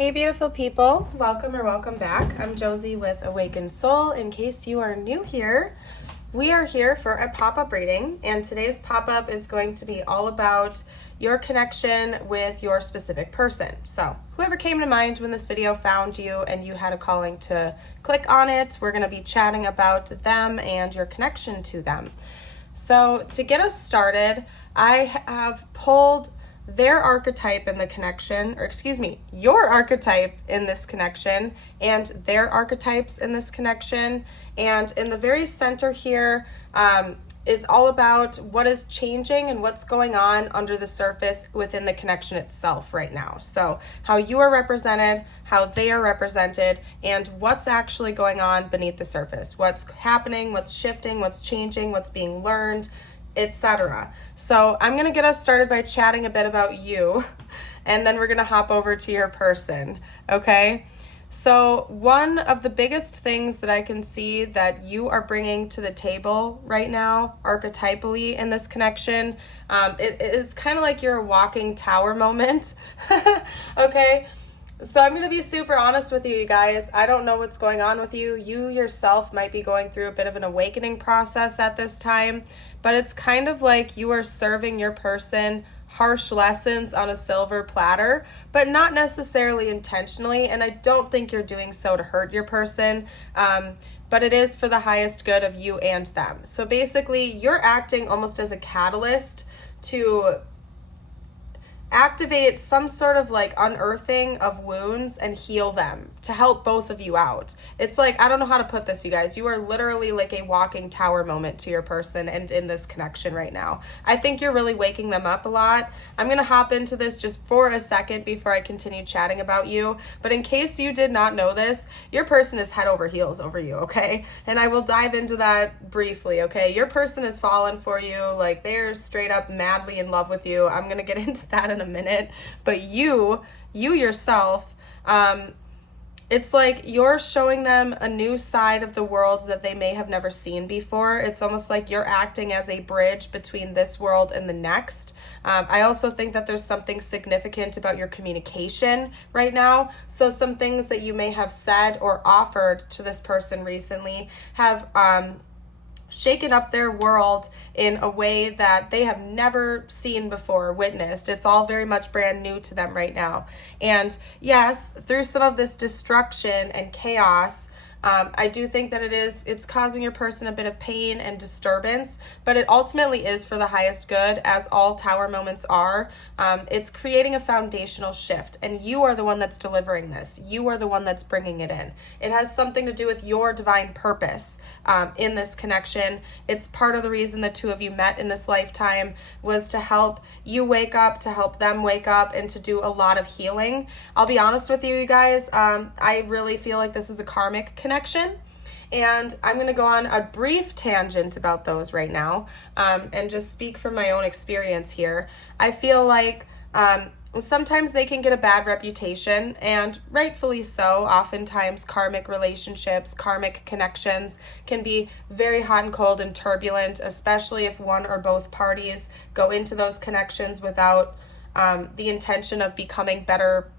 Hey beautiful people, welcome or welcome back. I'm Josie with Awakened Soul. In case you are new here, we are here for a pop-up reading, and today's pop-up is going to be all about your connection with your specific person. So whoever came to mind when this video found you and you had a calling to click on it, we're going to be chatting about them and your connection to them. So to get us started, I have pulled their archetype in the connection, or excuse me, your archetype in this connection and their archetypes in this connection. And in the very center here is all about what is changing and what's going on under the surface within the connection itself right now. So how you are represented, how they are represented, and what's actually going on beneath the surface. What's happening, what's shifting, what's changing, what's being learned, etc. So I'm going to get us started by chatting a bit about you, and then we're going to hop over to your person, okay? So one of the biggest things that I can see that you are bringing to the table right now, archetypally in this connection, it's kind of like you're a walking tower moment, okay? So I'm going to be super honest with you guys. I don't know what's going on with you. You yourself might be going through a bit of an awakening process at this time, but it's kind of like you are serving your person harsh lessons on a silver platter, but not necessarily intentionally. And I don't think you're doing so to hurt your person, but it is for the highest good of you and them. So basically, you're acting almost as a catalyst to activate some sort of like unearthing of wounds and heal them to help both of you out. It's like, I don't know how to put this, you guys. You are literally like a walking tower moment to your person and in this connection right now. I think you're really waking them up a lot. I'm going to hop into this just for a second before I continue chatting about you. But in case you did not know this, your person is head over heels over you, okay? And I will dive into that briefly, okay? Your person has fallen for you. Like, they're straight up madly in love with you. I'm going to get into that in a minute. But you yourself, it's like you're showing them a new side of the world that they may have never seen before. It's almost like you're acting as a bridge between this world and the next. I also think that there's something significant about your communication right now. So some things that you may have said or offered to this person recently have shaken up their world in a way that they have never seen before, witnessed. It's all very much brand new to them right now. And yes, through some of this destruction and chaos, I do think that it's causing your person a bit of pain and disturbance, but it ultimately is for the highest good, as all tower moments are. It's creating a foundational shift, and you are the one that's delivering this. You are the one that's bringing it in. It has something to do with your divine purpose in this connection. It's part of the reason the two of you met in this lifetime was to help you wake up, to help them wake up, and to do a lot of healing. I'll be honest with you guys, I really feel like this is a karmic connection, and I'm going to go on a brief tangent about those right now, and just speak from my own experience here. I feel like sometimes they can get a bad reputation, and rightfully so. Oftentimes karmic relationships, karmic connections can be very hot and cold and turbulent, especially if one or both parties go into those connections without the intention of becoming better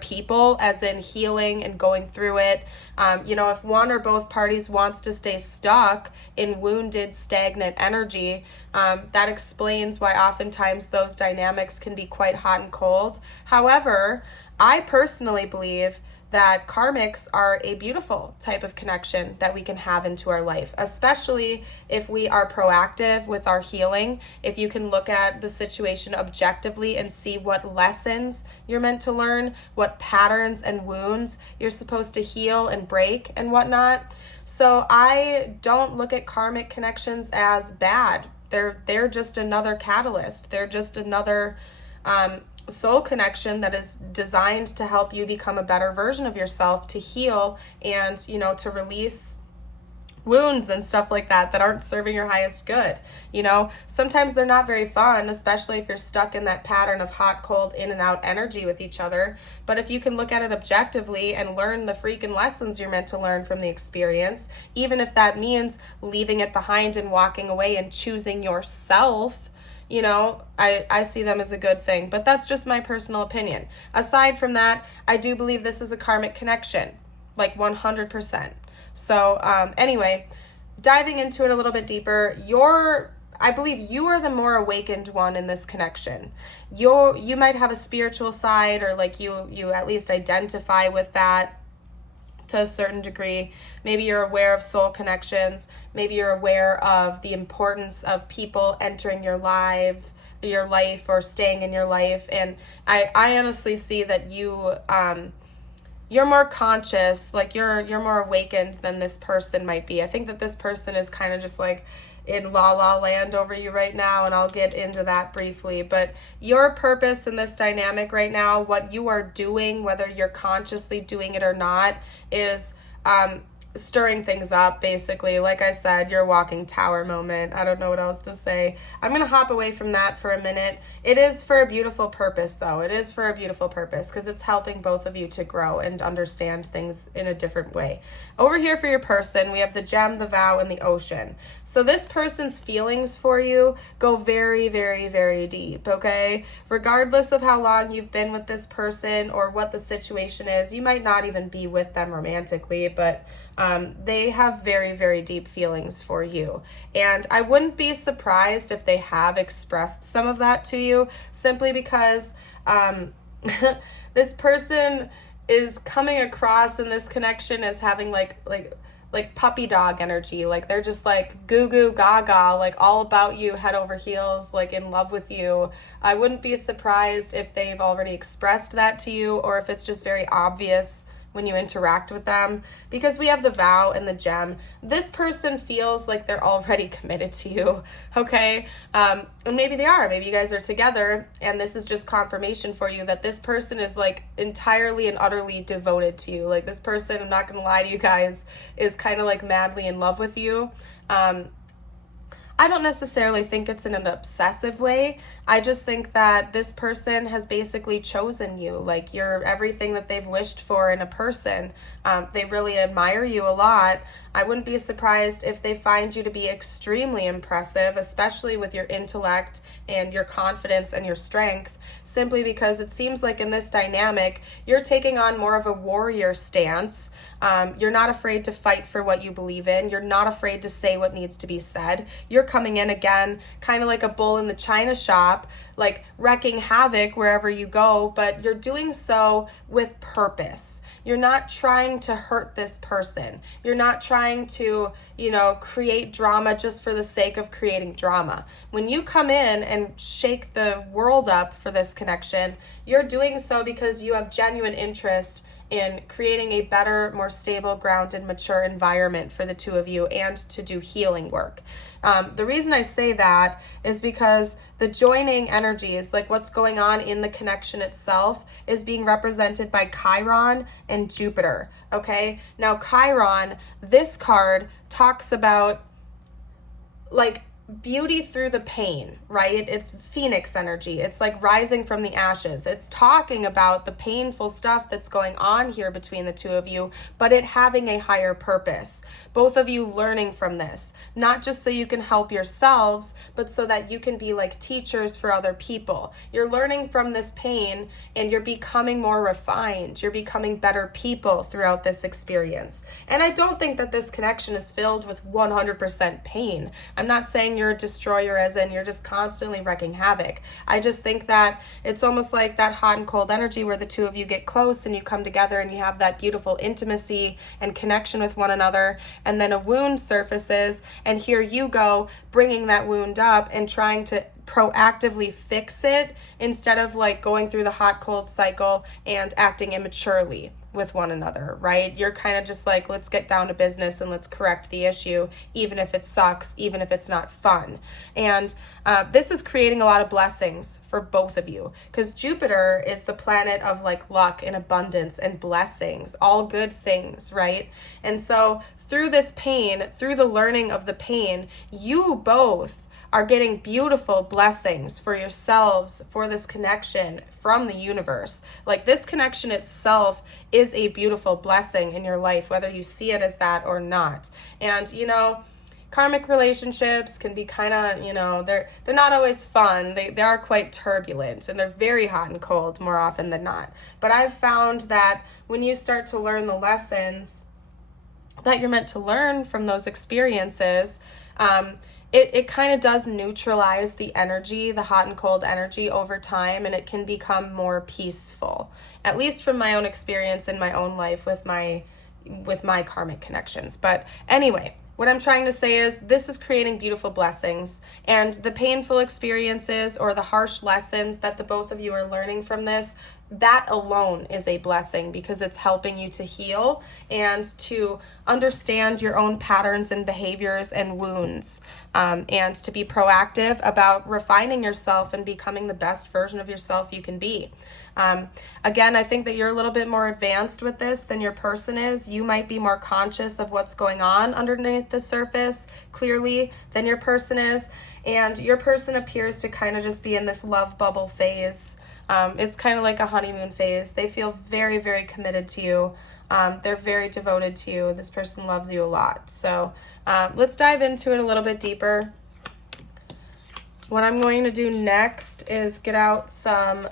people, as in healing and going through it. If one or both parties wants to stay stuck in wounded, stagnant energy, that explains why oftentimes those dynamics can be quite hot and cold. However, I personally believe that karmics are a beautiful type of connection that we can have into our life, especially if we are proactive with our healing. If you can look at the situation objectively and see what lessons you're meant to learn, what patterns and wounds you're supposed to heal and break and whatnot. So I don't look at karmic connections as bad. They're just another catalyst. They're just another soul connection that is designed to help you become a better version of yourself, to heal and, to release wounds and stuff like that aren't serving your highest good. Sometimes they're not very fun, especially if you're stuck in that pattern of hot, cold, in and out energy with each other. But if you can look at it objectively and learn the freaking lessons you're meant to learn from the experience, even if that means leaving it behind and walking away and choosing yourself, you know, I see them as a good thing. But that's just my personal opinion. Aside from that, I do believe this is a karmic connection, like 100%. So anyway, diving into it a little bit deeper, I believe you are the more awakened one in this connection. You might have a spiritual side, or like you at least identify with that to a certain degree. Maybe you're aware of soul connections. Maybe you're aware of the importance of people entering your life or staying in your life. And I honestly see that you're more conscious, like you're more awakened than this person might be. I think that this person is kind of just like in la la land over you right now, and I'll get into that briefly. But your purpose in this dynamic right now, what you are doing, whether you're consciously doing it or not, is stirring things up, basically. Like I said, your walking tower moment. I don't know what else to say. I'm going to hop away from that for a minute. It is for a beautiful purpose, though. It is for a beautiful purpose because it's helping both of you to grow and understand things in a different way. Over here for your person, we have the gem, the vow, and the ocean. So this person's feelings for you go very, very, very deep, okay? Regardless of how long you've been with this person or what the situation is, you might not even be with them romantically, but they have very, very deep feelings for you. And I wouldn't be surprised if they have expressed some of that to you, simply because this person is coming across in this connection as having like puppy dog energy. Like they're just like goo goo gaga, like all about you, head over heels, like in love with you. I wouldn't be surprised if they've already expressed that to you, or if it's just very obvious when you interact with them, because we have the vow and the gem. This person feels like they're already committed to you, okay? And maybe they are. Maybe you guys are together, and this is just confirmation for you that this person is like entirely and utterly devoted to you. Like this person, I'm not gonna lie to you guys, is kind of like madly in love with you. I don't necessarily think it's in an obsessive way. I just think that this person has basically chosen you. Like you're everything that they've wished for in a person. They really admire you a lot. I wouldn't be surprised if they find you to be extremely impressive, especially with your intellect and your confidence and your strength, simply because it seems like in this dynamic, you're taking on more of a warrior stance. You're not afraid to fight for what you believe in. You're not afraid to say what needs to be said. You're coming in again, kind of like a bull in the china shop, like wreaking havoc wherever you go, but you're doing so with purpose. You're not trying to hurt this person. You're not trying to, create drama just for the sake of creating drama. When you come in and shake the world up for this connection, you're doing so because you have genuine interest in creating a better, more stable, grounded, mature environment for the two of you and to do healing work. The reason I say that is because the joining energies, like what's going on in the connection itself, is being represented by Chiron and Jupiter, okay? Now, Chiron, this card talks about like beauty through the pain, right? It's phoenix energy. It's like rising from the ashes. It's talking about the painful stuff that's going on here between the two of you, but it having a higher purpose. Both of you learning from this, not just so you can help yourselves, but so that you can be like teachers for other people. You're learning from this pain and you're becoming more refined. You're becoming better people throughout this experience. And I don't think that this connection is filled with 100% pain. I'm not saying you're a destroyer as in you're just constantly wreaking havoc. I just think that it's almost like that hot and cold energy where the two of you get close and you come together and you have that beautiful intimacy and connection with one another, and then a wound surfaces, and here you go bringing that wound up and trying to proactively fix it instead of like going through the hot cold cycle and acting immaturely with one another, right? You're kind of just like, let's get down to business and let's correct the issue, even if it sucks, even if it's not fun. And this is creating a lot of blessings for both of you, because Jupiter is the planet of like luck and abundance and blessings, all good things, right? And so through this pain, through the learning of the pain, you both are getting beautiful blessings for yourselves, for this connection from the universe. Like this connection itself is a beautiful blessing in your life, whether you see it as that or not. And karmic relationships can be kind of, you know, they're not always fun. They are quite turbulent, and they're very hot and cold more often than not. But I've found that when you start to learn the lessons that you're meant to learn from those experiences, it kind of does neutralize the energy, the hot and cold energy over time, and it can become more peaceful. At least from my own experience in my own life with my karmic connections. But anyway, what I'm trying to say is this is creating beautiful blessings, and the painful experiences or the harsh lessons that the both of you are learning from this, that alone is a blessing, because it's helping you to heal and to understand your own patterns and behaviors and wounds, and to be proactive about refining yourself and becoming the best version of yourself you can be. Again, I think that you're a little bit more advanced with this than your person is. You might be more conscious of what's going on underneath the surface clearly than your person is, and your person appears to kind of just be in this love bubble phase. It's kind of like a honeymoon phase. They feel very, very committed to you. They're very devoted to you. This person loves you a lot. So let's dive into it a little bit deeper. What I'm going to do next is get out some,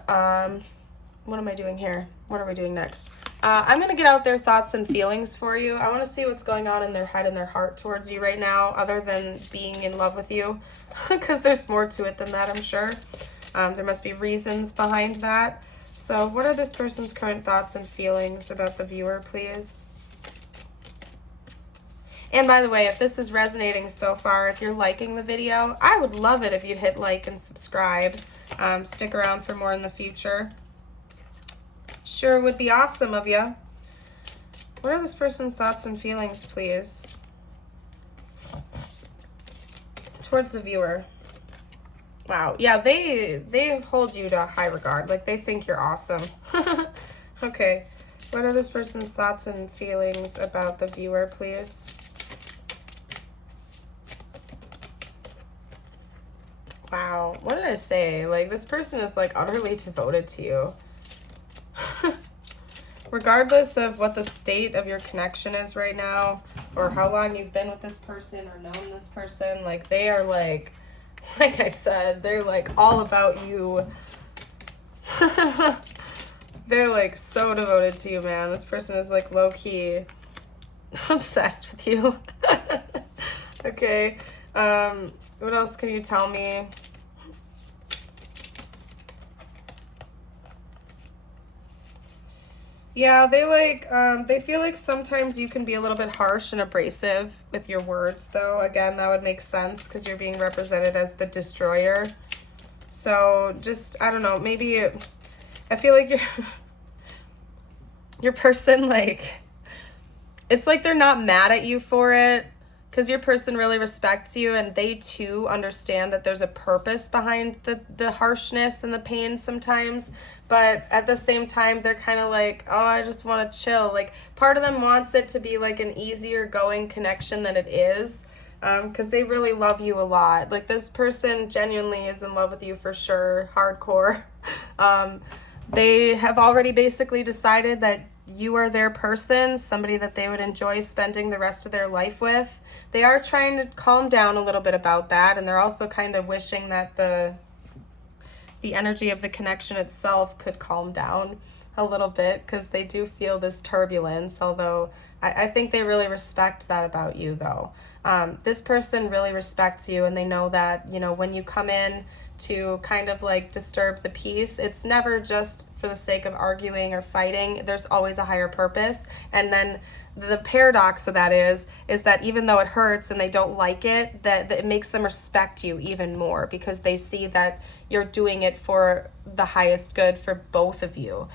what am I doing here? What are we doing next? I'm going to get out their thoughts and feelings for you. I want to see what's going on in their head and their heart towards you right now, other than being in love with you, because there's more to it than that, I'm sure. There must be reasons behind that. So what are this person's current thoughts and feelings about the viewer, please? And by the way, if this is resonating so far, if you're liking the video, I would love it if you'd hit like and subscribe. Stick around for more in the future. Sure would be awesome of you. What are this person's thoughts and feelings, please? Towards the viewer. Wow. Yeah, they hold you to high regard. Like, they think you're awesome. Okay. What are this person's thoughts and feelings about the viewer, please? Wow. What did I say? Like, this person is, like, utterly devoted to you. Regardless of what the state of your connection is right now, or how long you've been with this person or known this person, like, they are, like I said, they're like all about you. They're like so devoted to you, man. This person is like low-key obsessed with you. Okay. What else can you tell me? Yeah, they feel like sometimes you can be a little bit harsh and abrasive with your words, though. Again, that would make sense because you're being represented as the destroyer. So just, I don't know, maybe I feel like your person, like, it's like they're not mad at you for it, because your person really respects you, and they too understand that there's a purpose behind the harshness and the pain sometimes. But at the same time, they're kind of like, oh, I just want to chill. Like, part of them wants it to be like an easier going connection than it is, because they really love you a lot. Like, this person genuinely is in love with you for sure, hardcore. They have already basically decided that you are their person, somebody that they would enjoy spending the rest of their life with. They are trying to calm down a little bit about that, and they're also kind of wishing that the energy of the connection itself could calm down a little bit, because they do feel this turbulence, although I think they really respect that about you, though. This person really respects you, and they know that, you know, when you come in to kind of like disturb the peace, it's never just for the sake of arguing or fighting. There's always a higher purpose. And then the paradox of that is that even though it hurts and they don't like it, that it makes them respect you even more, because they see that you're doing it for the highest good for both of you.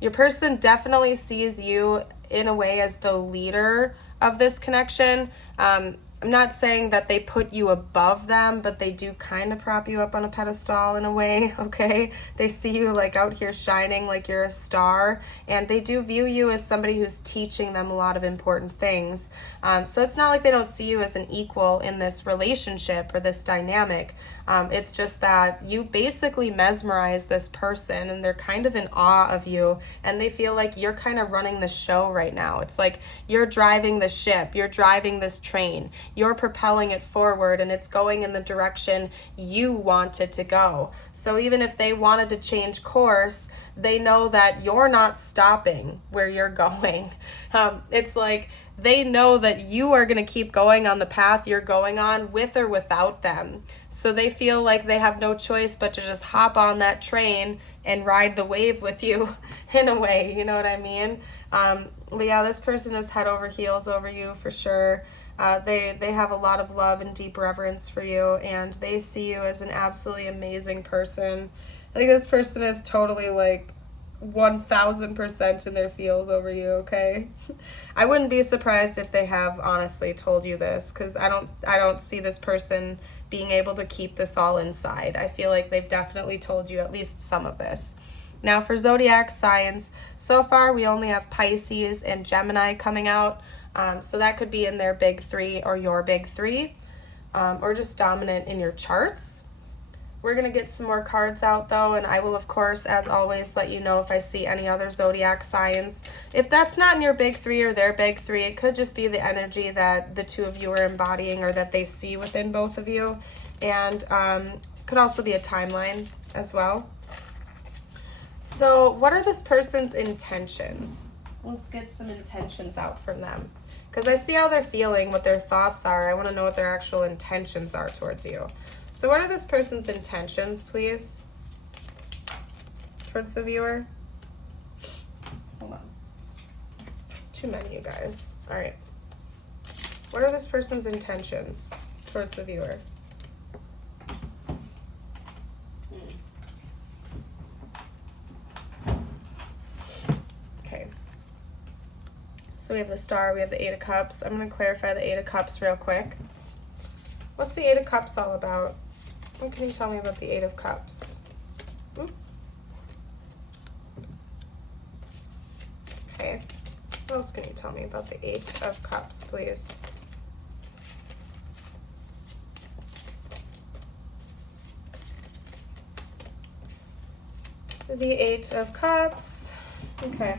Your person definitely sees you in a way as the leader of this connection. I'm not saying that they put you above them, but they do kind of prop you up on a pedestal in a way, okay? They see you like out here shining like you're a star, and they do view you as somebody who's teaching them a lot of important things. So it's not like they don't see you as an equal in this relationship or this dynamic. It's just that you basically mesmerize this person and they're kind of in awe of you, and they feel like you're kind of running the show right now. It's like you're driving the ship, you're driving this train, you're propelling it forward, and it's going in the direction you want it to go. So even if they wanted to change course, they know that you're not stopping where you're going. It's like they know that you are going to keep going on the path you're going on with or without them. So they feel like they have no choice but to just hop on that train and ride the wave with you in a way, you know what I mean? But yeah, this person is head over heels over you for sure. They have a lot of love and deep reverence for you, and they see you as an absolutely amazing person. I think this person is totally like 1000% in their feels over you, okay? I wouldn't be surprised if they have honestly told you this, because I don't see this person being able to keep this all inside. I feel like they've definitely told you at least some of this. Now for zodiac signs, so far we only have Pisces and Gemini coming out. So that could be in their big three or your big three, or just dominant in your charts. We're going to get some more cards out though, and I will of course, as always, let you know if I see any other zodiac signs. If that's not in your big three or their big three, it could just be the energy that the two of you are embodying or that they see within both of you. And could also be a timeline as well. So what are this person's intentions? Let's get some intentions out from them. Because I see how they're feeling, what their thoughts are. I want to know what their actual intentions are towards you. So what are this person's intentions, please? Towards the viewer? Hold on. It's too many, you guys. All right. What are this person's intentions towards the viewer? Okay. So we have the Star, we have the Eight of Cups. I'm going to clarify the Eight of Cups real quick. What's the Eight of Cups all about? What can you tell me about the Eight of Cups? Oop. Okay. What else can you tell me about the Eight of Cups, please? The Eight of Cups. Okay.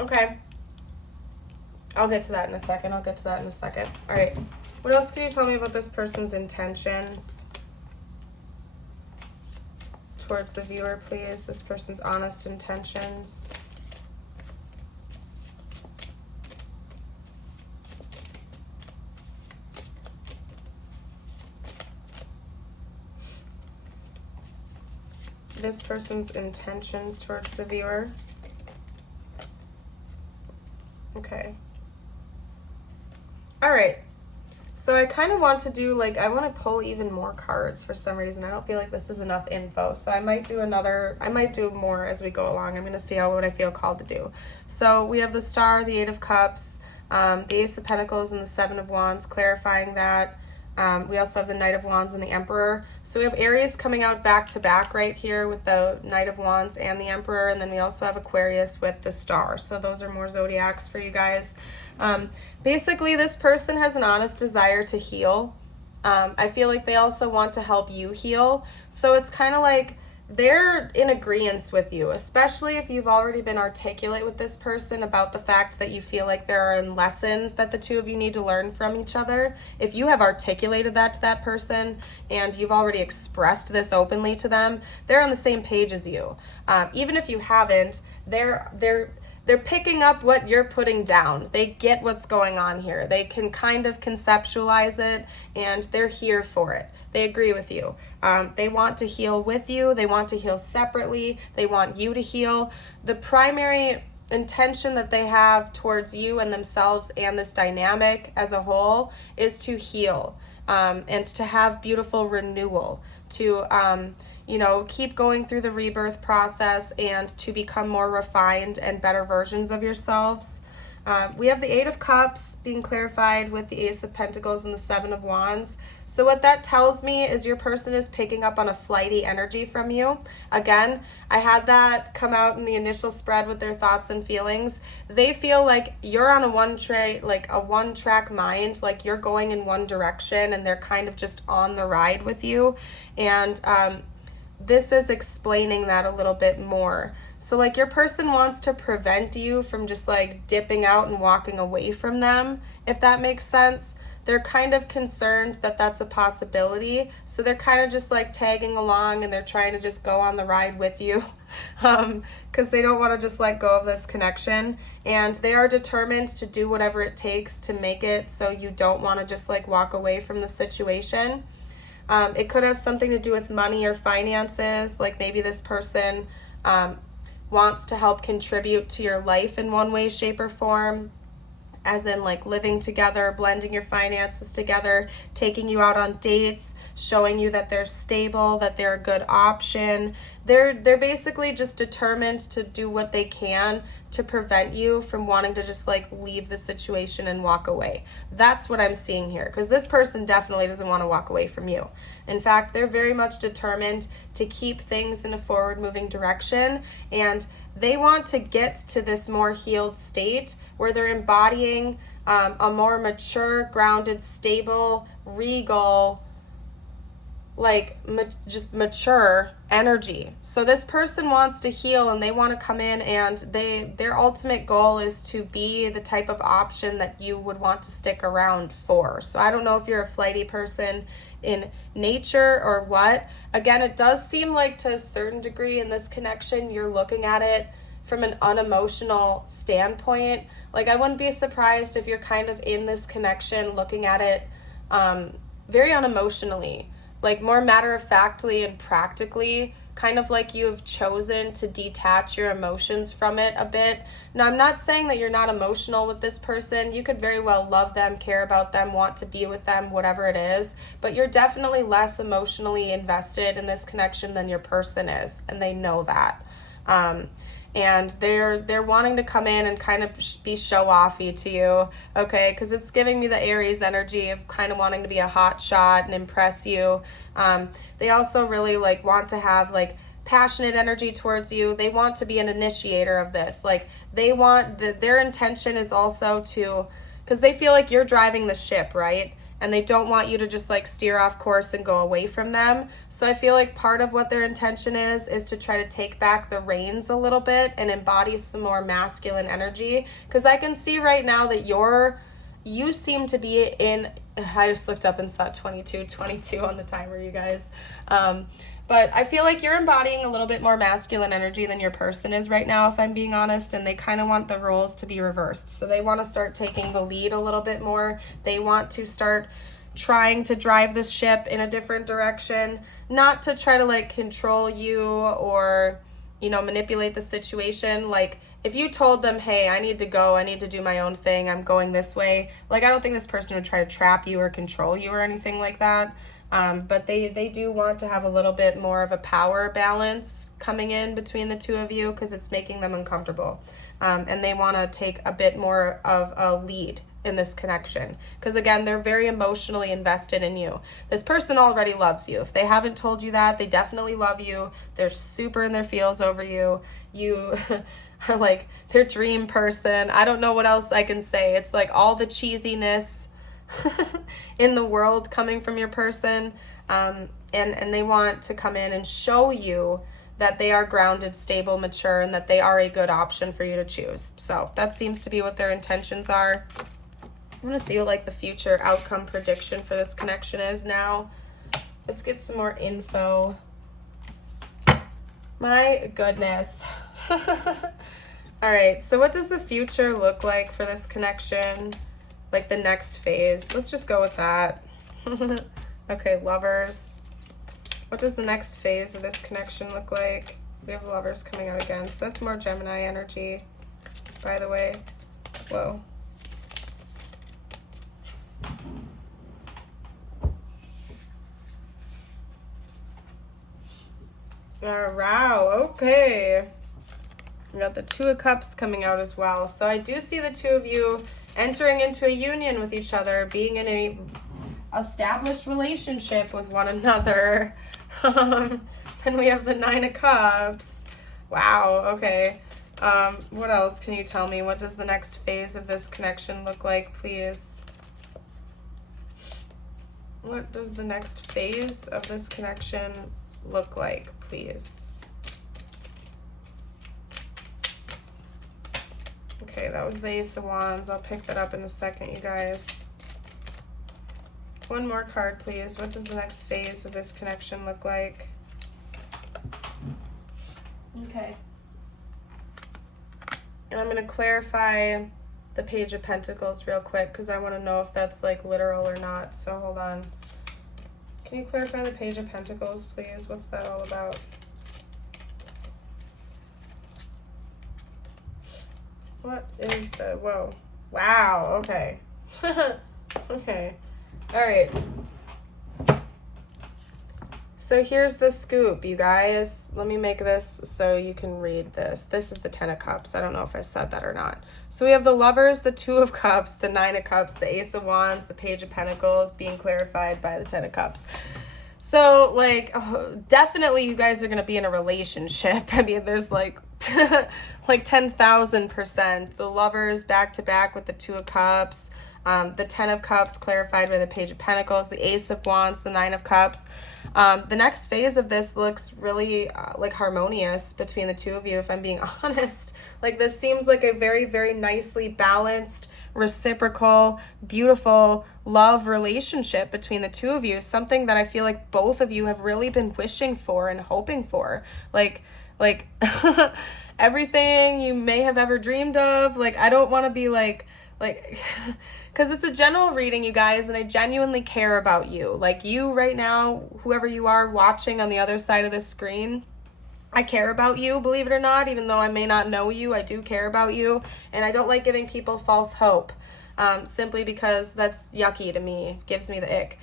Okay. I'll get to that in a second. All right. What else can you tell me about this person's intentions towards the viewer, please? This person's honest intentions. This person's intentions towards the viewer. Okay. All right. So I kind of want to do, like, I want to pull even more cards for some reason. I don't feel like this is enough info. So I might do more as we go along. I'm going to see what I feel called to do. So we have the Star, the Eight of Cups, the Ace of Pentacles, and the Seven of Wands, clarifying that. We also have the Knight of Wands and the Emperor. So we have Aries coming out back to back right here with the Knight of Wands and the Emperor. And then we also have Aquarius with the Star. So those are more zodiacs for you guys. Basically, this person has an honest desire to heal. I feel like they also want to help you heal. So it's kind of like they're in agreement with you, especially if you've already been articulate with this person about the fact that you feel like there are lessons that the two of you need to learn from each other. If you have articulated that to that person and you've already expressed this openly to them, they're on the same page as you. Even if you haven't, they're picking up what you're putting down. They get what's going on here. They can kind of conceptualize it, and they're here for it. They agree with you. They want to heal with you. They want to heal separately. They want you to heal. The primary intention that they have towards you and themselves and this dynamic as a whole is to heal, and to have beautiful renewal, to keep going through the rebirth process and to become more refined and better versions of yourselves. We have the Eight of Cups being clarified with the Ace of Pentacles and the Seven of Wands. So what that tells me is your person is picking up on a flighty energy from you. Again, I had that come out in the initial spread with their thoughts and feelings. They feel like you're on a one-track mind, like you're going in one direction and they're kind of just on the ride with you. And this is explaining that a little bit more. So like your person wants to prevent you from just like dipping out and walking away from them, if that makes sense. They're kind of concerned that that's a possibility. So they're kind of just like tagging along and they're trying to just go on the ride with you because they don't want to just let go of this connection. And they are determined to do whatever it takes to make it so you don't want to just like walk away from the situation. It could have something to do with money or finances. Like maybe this person wants to help contribute to your life in one way, shape, or form, as in like living together, blending your finances together, taking you out on dates, showing you that they're stable, that they're a good option. They're basically just determined to do what they can to prevent you from wanting to just like leave the situation and walk away. That's what I'm seeing here, because this person definitely doesn't want to walk away from you. In fact, they're very much determined to keep things in a forward moving direction, and they want to get to this more healed state where they're embodying a more mature, grounded, stable, regal, just mature energy. So this person wants to heal and they want to come in, and their ultimate goal is to be the type of option that you would want to stick around for. So I don't know if you're a flighty person in nature or what. Again, it does seem like to a certain degree in this connection, you're looking at it from an unemotional standpoint. Like I wouldn't be surprised if you're kind of in this connection looking at it very unemotionally, like more matter-of-factly and practically, kind of like you've chosen to detach your emotions from it a bit. Now, I'm not saying that you're not emotional with this person. You could very well love them, care about them, want to be with them, whatever it is, but you're definitely less emotionally invested in this connection than your person is, and they know that. And they're wanting to come in and kind of be show-offy to you, okay? Because it's giving me the Aries energy of kind of wanting to be a hot shot and impress you. They also really like want to have like passionate energy towards you. They want to be an initiator of this. Like they want their intention is also to, because they feel like you're driving the ship, right? And they don't want you to just like steer off course and go away from them. So I feel like part of what their intention is to try to take back the reins a little bit and embody some more masculine energy. Because I can see right now that you seem to be in, I just looked up and saw 22 on the timer, you guys. But I feel like you're embodying a little bit more masculine energy than your person is right now, if I'm being honest, and they kind of want the roles to be reversed. So they want to start taking the lead a little bit more. They want to start trying to drive this ship in a different direction, not to try to like control you or, manipulate the situation. Like if you told them, hey, I need to go, I need to do my own thing, I'm going this way, like I don't think this person would try to trap you or control you or anything like that. But they do want to have a little bit more of a power balance coming in between the two of you because it's making them uncomfortable. And they want to take a bit more of a lead in this connection because, again, they're very emotionally invested in you. This person already loves you. If they haven't told you that, they definitely love you. They're super in their feels over you. You are like their dream person. I don't know what else I can say. It's like all the cheesiness in the world coming from your person, and they want to come in and show you that they are grounded, stable, mature, and that they are a good option for you to choose. So that seems to be what their intentions are. I want to see what like the future outcome prediction for this connection is now. Let's get some more info. My goodness. All right, so what does the future look like for this connection? Like the next phase. Let's just go with that. Okay, lovers. What does the next phase of this connection look like? We have lovers coming out again. So that's more Gemini energy, by the way. Whoa. Wow, okay. We got the Two of Cups coming out as well. So I do see the two of you entering into a union with each other, being in a established relationship with one another. Then we have the Nine of Cups. Wow, okay. What else can you tell me? What does the next phase of this connection look like, please? What does the next phase of this connection look like, please? Okay, that was the Ace of Wands. I'll pick that up in a second, you guys. One more card, please. What does the next phase of this connection look like? Okay. And I'm going to clarify the Page of Pentacles real quick because I want to know if that's like literal or not. So hold on. Can you clarify the Page of Pentacles, please? What's that all about? What is the, whoa. Wow, okay. Okay. All right. So here's the scoop, you guys. Let me make this so you can read this. This is the Ten of Cups. I don't know if I said that or not. So we have the Lovers, the Two of Cups, the Nine of Cups, the Ace of Wands, the Page of Pentacles being clarified by the Ten of Cups. So, like, definitely you guys are going to be in a relationship. I mean, there's like 10,000%. The Lovers back to back with the Two of Cups. The Ten of Cups clarified by the Page of Pentacles, the Ace of Wands, the Nine of Cups. The next phase of this looks really like harmonious between the two of you, if I'm being honest. Like, this seems like a very, very nicely balanced, reciprocal, beautiful love relationship between the two of you. Something that I feel like both of you have really been wishing for and hoping for. Like everything you may have ever dreamed of. Like, I don't want to be like because it's a general reading, you guys, and I genuinely care about you. Like, you right now, whoever you are watching on the other side of the screen, I care about you, believe it or not. Even though I may not know you, I do care about you, and I don't like giving people false hope, simply because that's yucky to me, gives me the ick.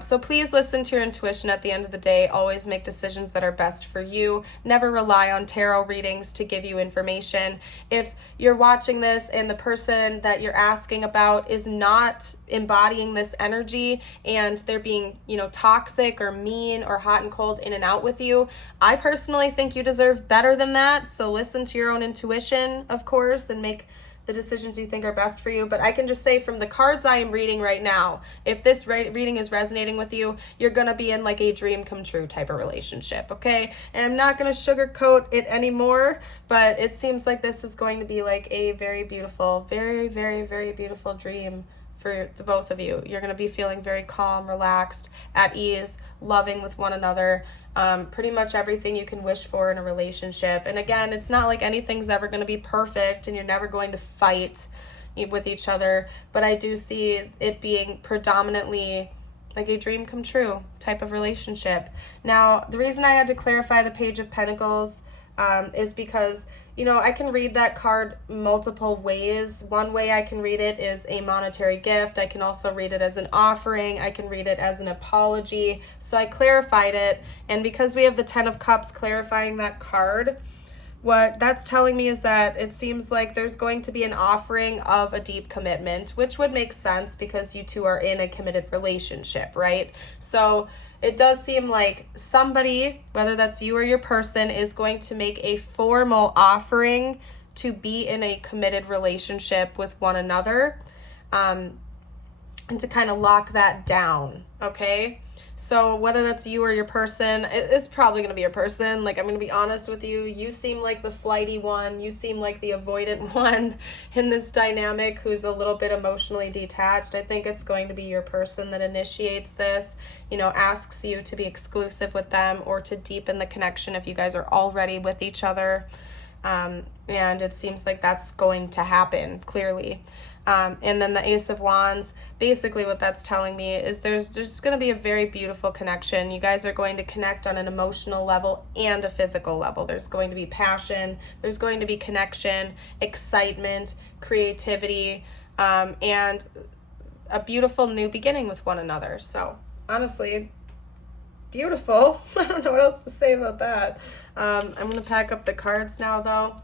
So please listen to your intuition at the end of the day. Always make decisions that are best for you. Never rely on tarot readings to give you information. If you're watching this and the person that you're asking about is not embodying this energy and they're being, toxic or mean or hot and cold in and out with you, I personally think you deserve better than that. So listen to your own intuition, of course, and make the decisions you think are best for you. But I can just say from the cards I am reading right now, if this reading is resonating with you, you're going to be in like a dream come true type of relationship, okay? And I'm not going to sugarcoat it anymore, but it seems like this is going to be like a very beautiful, very, very, very beautiful dream for the both of you. You're going to be feeling very calm, relaxed, at ease, loving with one another. Pretty much everything you can wish for in a relationship. And again, it's not like anything's ever going to be perfect and you're never going to fight with each other, but I do see it being predominantly like a dream come true type of relationship. Now, the reason I had to clarify the Page of Pentacles is because, I can read that card multiple ways. One way I can read it is a monetary gift. I can also read it as an offering. I can read it as an apology. So I clarified it. And because we have the Ten of Cups clarifying that card, what that's telling me is that it seems like there's going to be an offering of a deep commitment, which would make sense because you two are in a committed relationship, right? So it does seem like somebody, whether that's you or your person, is going to make a formal offering to be in a committed relationship with one another, and to kind of lock that down, okay? So whether that's you or your person, it's probably going to be your person. Like, I'm going to be honest with you. You seem like the flighty one. You seem like the avoidant one in this dynamic who's a little bit emotionally detached. I think it's going to be your person that initiates this, asks you to be exclusive with them or to deepen the connection if you guys are already with each other. And it seems like that's going to happen, clearly. And then the Ace of Wands, basically what that's telling me is there's just going to be a very beautiful connection. You guys are going to connect on an emotional level and a physical level. There's going to be passion, there's going to be connection, excitement, creativity, and a beautiful new beginning with one another. So honestly, beautiful. I don't know what else to say about that. I'm going to pack up the cards now, though.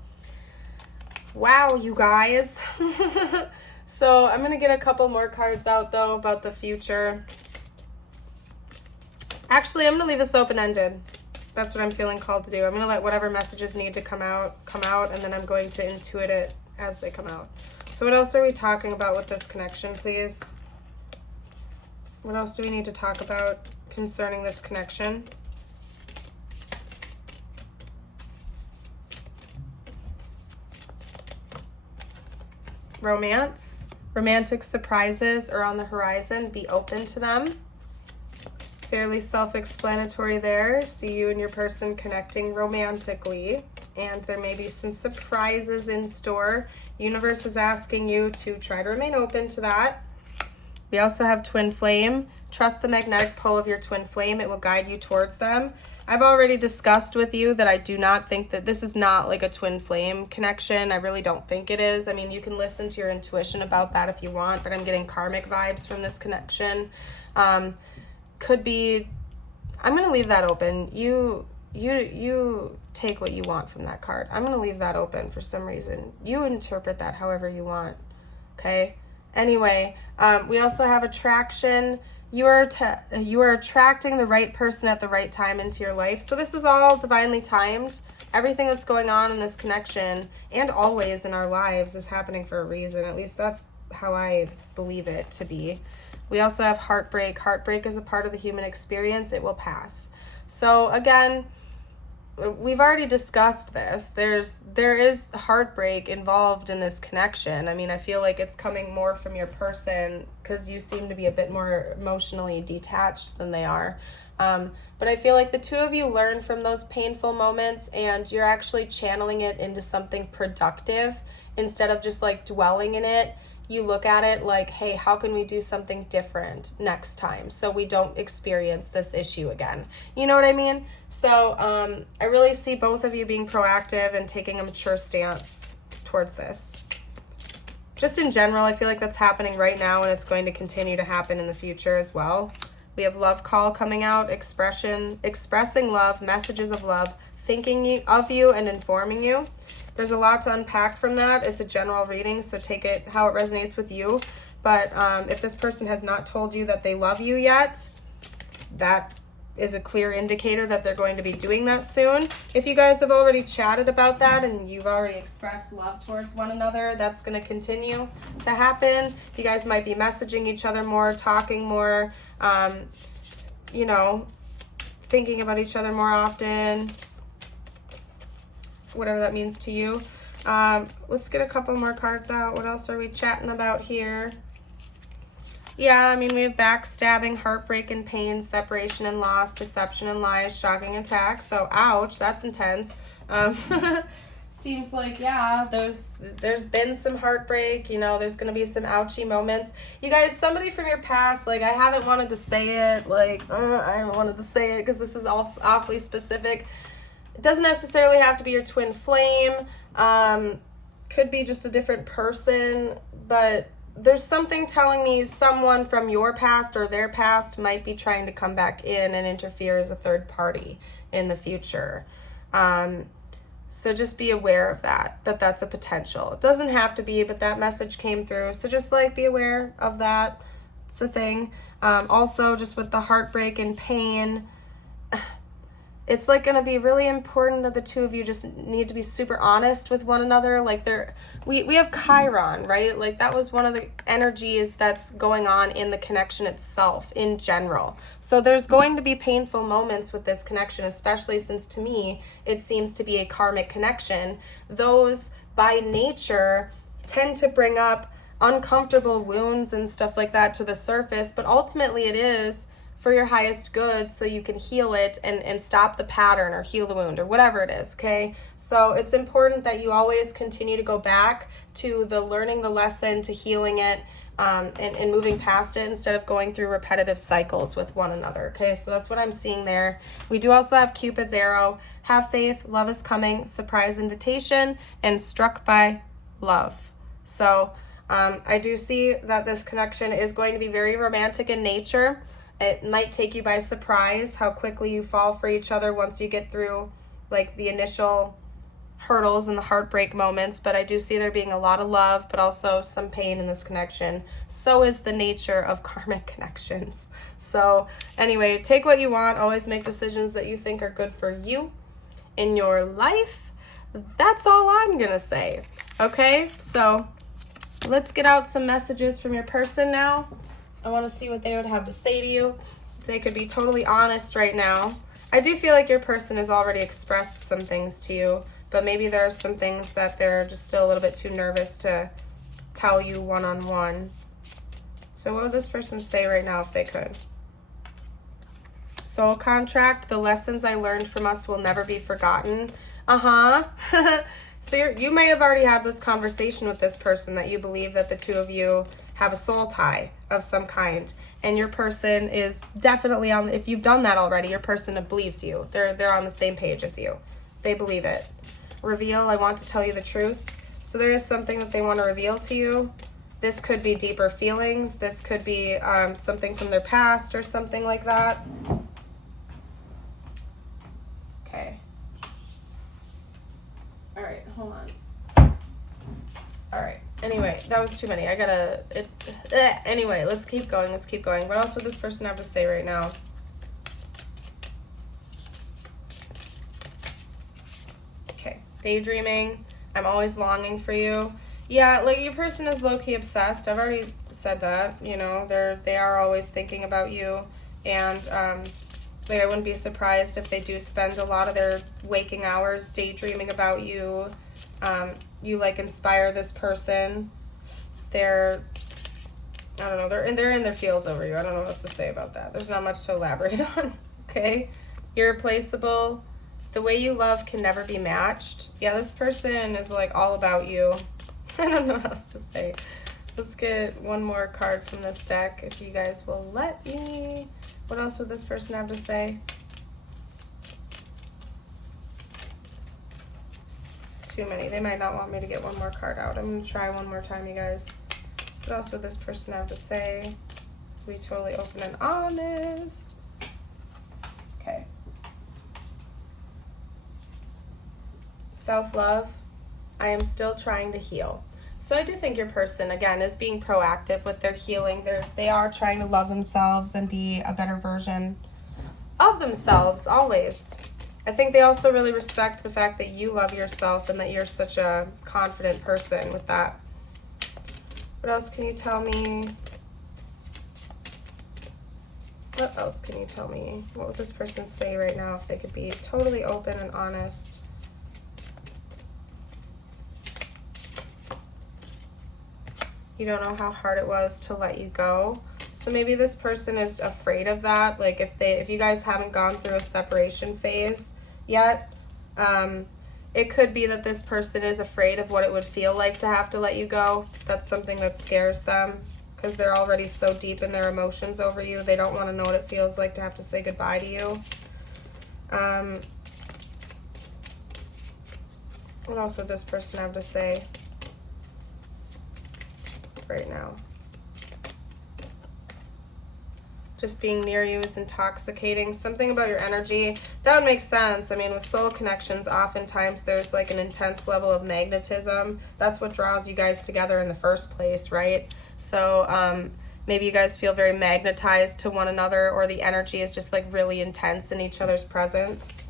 Wow, you guys. So I'm going to get a couple more cards out, though, about the future. Actually, I'm going to leave this open-ended. That's what I'm feeling called to do. I'm going to let whatever messages need to come out, and then I'm going to intuit it as they come out. So what else are we talking about with this connection, please? What else do we need to talk about concerning this connection? Romance. Romantic surprises are on the horizon. Be open to them. Fairly self-explanatory there. See you and your person connecting romantically. And there may be some surprises in store. Universe is asking you to try to remain open to that. We also have twin flame. Trust the magnetic pull of your twin flame. It will guide you towards them. I've already discussed with you that I do not think that this is not like a twin flame connection. I really don't think it is. I mean, you can listen to your intuition about that if you want, but I'm getting karmic vibes from this connection. Could be, I'm going to leave that open. You take what you want from that card. I'm going to leave that open for some reason. You interpret that however you want. Okay? Anyway, we also have attraction. You are attracting the right person at the right time into your life. So this is all divinely timed. Everything that's going on in this connection and always in our lives is happening for a reason. At least that's how I believe it to be. We also have heartbreak. Heartbreak is a part of the human experience. It will pass. So again, we've already discussed this. There is heartbreak involved in this connection. I mean, I feel like it's coming more from your person because you seem to be a bit more emotionally detached than they are. But I feel like the two of you learn from those painful moments and you're actually channeling it into something productive instead of just like dwelling in it. You look at it like, hey, how can we do something different next time so we don't experience this issue again? You know what I mean? So I really see both of you being proactive and taking a mature stance towards this. Just in general, I feel like that's happening right now and it's going to continue to happen in the future as well. We have love call coming out, expressing love, messages of love, thinking of you and informing you. There's a lot to unpack from that. It's a general reading, so take it how it resonates with you. But if this person has not told you that they love you yet, that is a clear indicator that they're going to be doing that soon. If you guys have already chatted about that and you've already expressed love towards one another, that's going to continue to happen. You guys might be messaging each other more, talking more, you know, thinking about each other more often. Whatever that means to you. Let's get a couple more cards out. What else are we chatting about here? Yeah, I mean, we have backstabbing, heartbreak and pain, separation and loss, deception and lies, shocking attacks. So, ouch, that's intense. Seems like, yeah, there's been some heartbreak. You know, there's going to be some ouchy moments. You guys, somebody from your past, like, I haven't wanted to say it. Like, I haven't wanted to say it because this is awfully specific. It doesn't necessarily have to be your twin flame. Could be just a different person. But there's something telling me someone from your past or their past might be trying to come back in and interfere as a third party in the future. So just be aware of that's a potential. It doesn't have to be, but that message came through. So just like be aware of that. It's a thing. Also, just with the heartbreak and pain, it's like going to be really important that the two of you just need to be super honest with one another. Like we have Chiron, right? Like that was one of the energies that's going on in the connection itself in general. So there's going to be painful moments with this connection, especially since to me, it seems to be a karmic connection. Those by nature tend to bring up uncomfortable wounds and stuff like that to the surface, but ultimately it is for your highest good so you can heal it and stop the pattern or heal the wound or whatever it is, okay? So it's important that you always continue to go back to the learning the lesson, to healing it, and moving past it instead of going through repetitive cycles with one another, okay? So that's what I'm seeing there. We do also have Cupid's arrow, have faith, love is coming, surprise invitation, and struck by love. So I do see that this connection is going to be very romantic in nature. It might take you by surprise how quickly you fall for each other once you get through like the initial hurdles and the heartbreak moments, but I do see there being a lot of love, but also some pain in this connection. So is the nature of karmic connections. So anyway, take what you want. Always make decisions that you think are good for you in your life. That's all I'm gonna say. Okay, so let's get out some messages from your person now. I want to see what they would have to say to you. If they could be totally honest right now. I do feel like your person has already expressed some things to you, but maybe there are some things that they're just still a little bit too nervous to tell you one-on-one. So what would this person say right now if they could? Soul contract, the lessons I learned from us will never be forgotten. So you may have already had this conversation with this person that you believe that the two of you have a soul tie of some kind. And your person is definitely on, if you've done that already, your person believes you. They're on the same page as you. They believe it. Reveal, I want to tell you the truth. So there is something that they want to reveal to you. This could be deeper feelings. This could be something from their past or something like that. Okay. All right, hold on. All right. Anyway, that was too many. Anyway, let's keep going. What else would this person have to say right now? Okay. Daydreaming. I'm always longing for you. Yeah, like your person is low-key obsessed. I've already said that. You know, they are always thinking about you. And like I wouldn't be surprised if they do spend a lot of their waking hours daydreaming about you. You like inspire this person. I don't know, they're in their feels over you. I don't know what else to say about that. There's not much to elaborate on. Okay? Irreplaceable. The way you love can never be matched. Yeah, this person is like all about you. I don't know what else to say. Let's get one more card from this deck if you guys will let me. What else would this person have to say? Too many. They might not want me to get one more card out. I'm going to try one more time, you guys. What else would this person have to say? Be totally open and honest. Okay. Self-love. I am still trying to heal. So I do think your person, again, is being proactive with their healing. They are trying to love themselves and be a better version of themselves, always. I think they also really respect the fact that you love yourself and that you're such a confident person with that. What else can you tell me? What else can you tell me? What would this person say right now if they could be totally open and honest? You don't know how hard it was to let you go. So maybe this person is afraid of that. Like if you guys haven't gone through a separation phase yet, it could be that this person is afraid of what it would feel like to have to let you go. That's something that scares them because they're already so deep in their emotions over you. They don't want to know what it feels like to have to say goodbye to you. What else would this person have to say right now? Just being near you is intoxicating. Something about your energy. That would make sense. I mean, with soul connections, oftentimes there's like an intense level of magnetism. That's what draws you guys together in the first place, right? So maybe you guys feel very magnetized to one another, or the energy is just like really intense in each other's presence.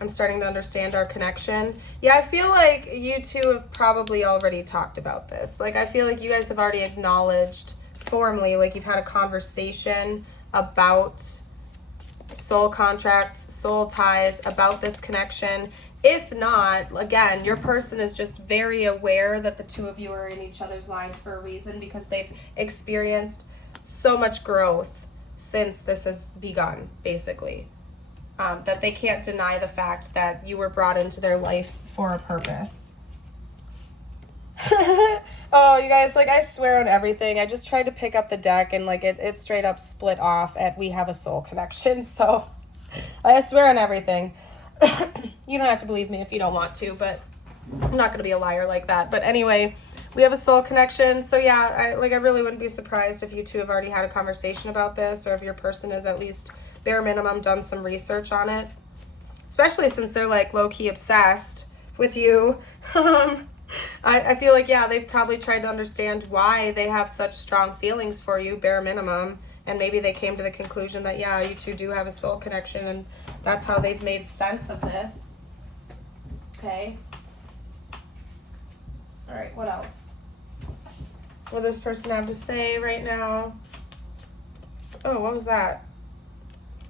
I'm starting to understand our connection. Yeah, I feel like you two have probably already talked about this. Like, I feel like you guys have already acknowledged formally, like you've had a conversation about soul contracts, soul ties, about this connection. If not, again, your person is just very aware that the two of you are in each other's lives for a reason, because they've experienced so much growth since this has begun, basically. That they can't deny the fact that you were brought into their life for a purpose. Oh, you guys, like, I swear on everything. I just tried to pick up the deck and like it straight up split off at we have a soul connection. So I swear on everything. You don't have to believe me if you don't want to, but I'm not going to be a liar like that. But anyway, we have a soul connection. So yeah, I really wouldn't be surprised if you two have already had a conversation about this, or if your person has at least bare minimum done some research on it. Especially since they're like low-key obsessed. with you. I feel like, yeah, they've probably tried to understand why they have such strong feelings for you, bare minimum. And maybe they came to the conclusion that, yeah, you two do have a soul connection, and that's how they've made sense of this. Okay. All right, what else? What does this person have to say right now? Oh, what was that?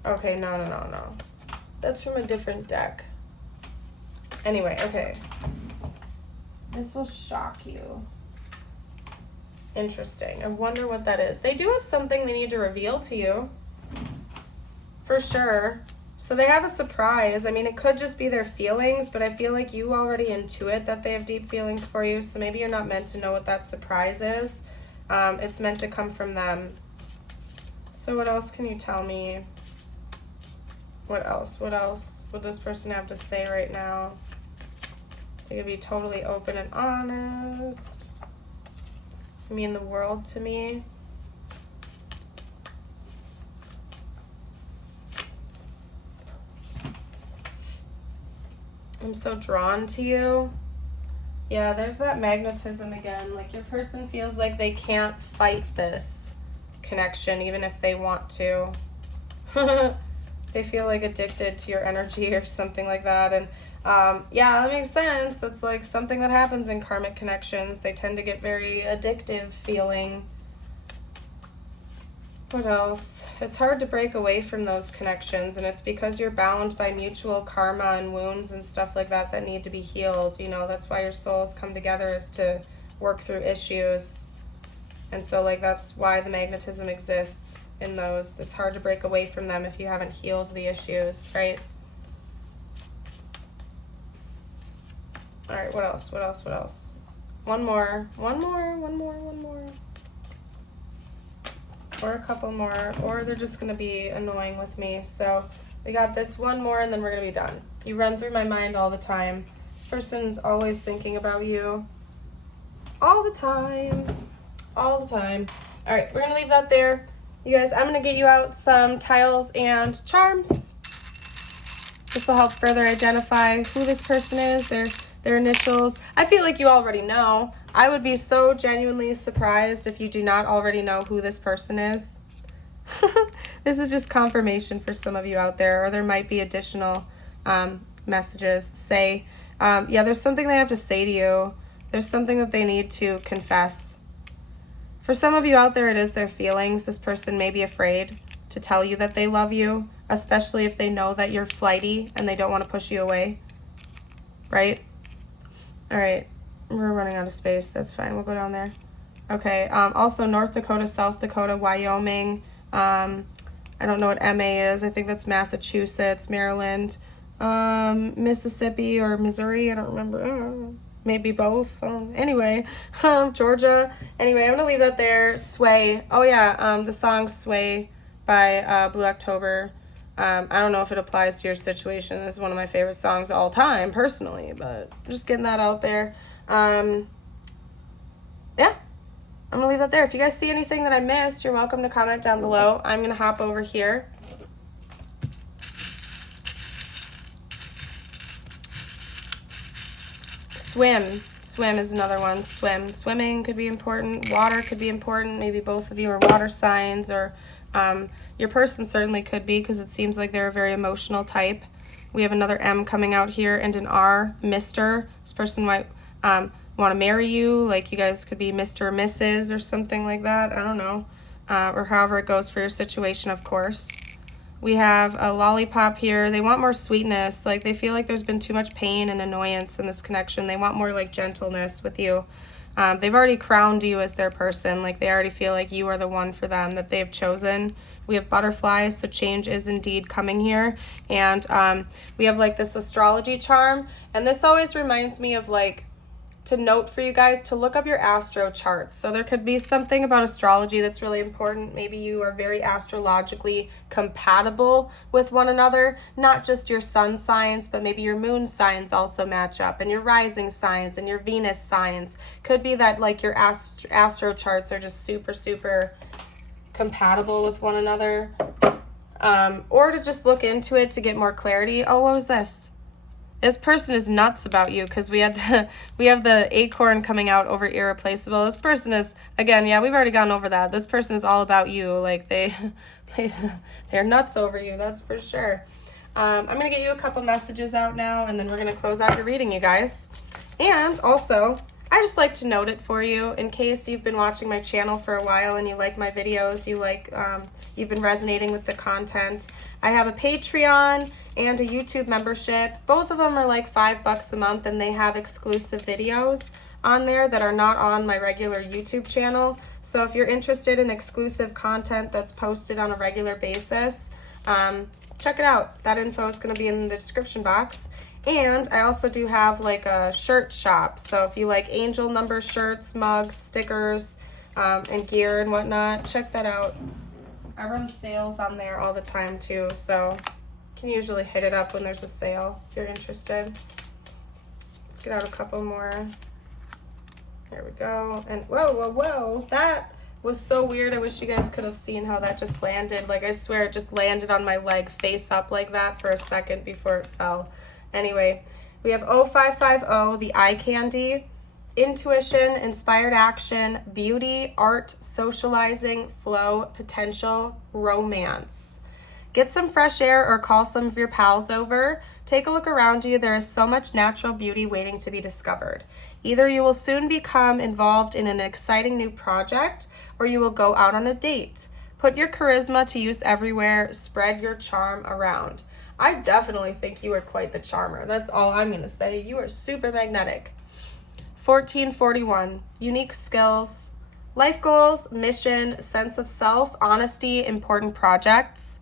Okay, no. That's from a different deck. Anyway, okay. This will shock you. Interesting. I wonder what that is. They do have something they need to reveal to you. For sure. So they have a surprise. I mean, it could just be their feelings, but I feel like you already intuit that they have deep feelings for you, so maybe you're not meant to know what that surprise is. It's meant to come from them. So what else can you tell me? What else would this person have to say right now? They could be totally open and honest. Mean the world to me. I'm so drawn to you. Yeah, there's that magnetism again. Like, your person feels like they can't fight this connection even if they want to. They feel like addicted to your energy or something like that. And yeah, that makes sense. That's like something that happens in karmic connections. They tend to get very addictive feeling. What else? It's hard to break away from those connections, and it's because you're bound by mutual karma and wounds and stuff like that that need to be healed. You know, that's why your souls come together, is to work through issues. And so, like, that's why the magnetism exists in those. It's hard to break away from them if you haven't healed the issues, right? All right, what else? One more. Or a couple more, or they're just going to be annoying with me. So we got this one more, and then we're going to be done. You run through my mind all the time. This person's always thinking about you. All the time. All right, we're going to leave that there. You guys, I'm going to get you out some tiles and charms. This will help further identify who this person is, their initials. I feel like you already know. I would be so genuinely surprised if you do not already know who this person is. This is just confirmation for some of you out there, or there might be additional messages. Yeah, there's something they have to say to you. There's something that they need to confess. For some of you out there, it is their feelings. This person may be afraid to tell you that they love you, especially if they know that you're flighty and they don't want to push you away. Right? All right. We're running out of space. That's fine. We'll go down there. Okay. Also, North Dakota, South Dakota, Wyoming. I don't know what MA is. I think that's Massachusetts, Maryland, Mississippi or Missouri. I don't remember. Maybe both. Anyway, Georgia. Anyway, I'm going to leave that there. Sway. Oh, yeah. The song Sway by Blue October. I don't know if it applies to your situation. It's one of my favorite songs of all time, personally, but just getting that out there. Yeah, I'm gonna leave that there. If you guys see anything that I missed, you're welcome to comment down below. I'm gonna hop over here. Swim is another one. Swimming could be important. Water could be important. Maybe both of you are water signs, or your person certainly could be, because it seems like they're a very emotional type. We have another M coming out here and an R, Mr. This person might want to marry you. Like, you guys could be Mr. or Mrs. or something like that. I don't know. Or however it goes for your situation, of course. We have a lollipop here. They want more sweetness. Like, they feel like there's been too much pain and annoyance in this connection. They want more, like, gentleness with you. They've already crowned you as their person. Like, they already feel like you are the one for them that they've chosen. We have butterflies, so change is indeed coming here. And we have, like, this astrology charm. And this always reminds me of, like, to note for you guys to look up your astro charts. So there could be something about astrology that's really important. Maybe you are very astrologically compatible with one another, not just your sun signs, but maybe your moon signs also match up, and your rising signs and your Venus signs. Could be that, like, your astro charts are just super compatible with one another. Or to just look into it to get more clarity. Oh, what was this? This person is nuts about you because we have the acorn coming out over irreplaceable. This person is, again, yeah, we've already gone over that. This person is all about you. Like they're nuts over you. That's for sure. I'm going to get you a couple messages out now, and then we're going to close out your reading, you guys. And also, I just like to note it for you in case you've been watching my channel for a while and you like my videos, you've been resonating with the content. I have a Patreon and a YouTube membership. Both of them are like $5 a month, and they have exclusive videos on there that are not on my regular YouTube channel. So if you're interested in exclusive content that's posted on a regular basis, check it out. That info is going to be in the description box. And I also do have like a shirt shop. So if you like angel number shirts, mugs, stickers, and gear and whatnot, check that out. I run sales on there all the time too, so you can usually hit it up when there's a sale if you're interested. Let's get out a couple more. There we go. And whoa. That was so weird. I wish you guys could have seen how that just landed. Like, I swear it just landed on my leg face up like that for a second before it fell. Anyway, we have 0550, the eye candy, intuition, inspired action, beauty, art, socializing, flow, potential, romance. Get some fresh air or call some of your pals over. Take a look around you. There is so much natural beauty waiting to be discovered. Either you will soon become involved in an exciting new project, or you will go out on a date. Put your charisma to use everywhere. Spread your charm around. I definitely think you are quite the charmer. That's all I'm going to say. You are super magnetic. 1441, unique skills, life goals, mission, sense of self, honesty, important projects.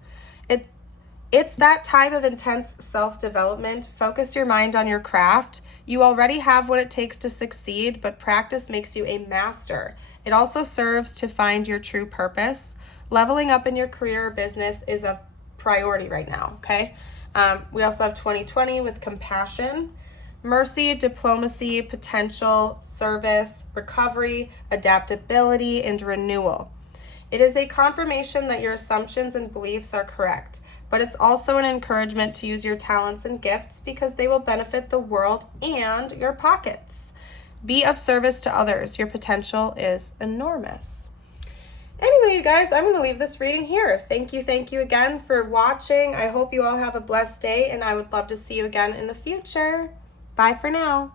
It's that time of intense self-development. Focus your mind on your craft. You already have what it takes to succeed, but practice makes you a master. It also serves to find your true purpose. Leveling up in your career or business is a priority right now, okay? We also have 2020 with compassion, mercy, diplomacy, potential, service, recovery, adaptability, and renewal. It is a confirmation that your assumptions and beliefs are correct, but it's also an encouragement to use your talents and gifts because they will benefit the world and your pockets. Be of service to others. Your potential is enormous. Anyway, you guys, I'm going to leave this reading here. Thank you again for watching. I hope you all have a blessed day, and I would love to see you again in the future. Bye for now.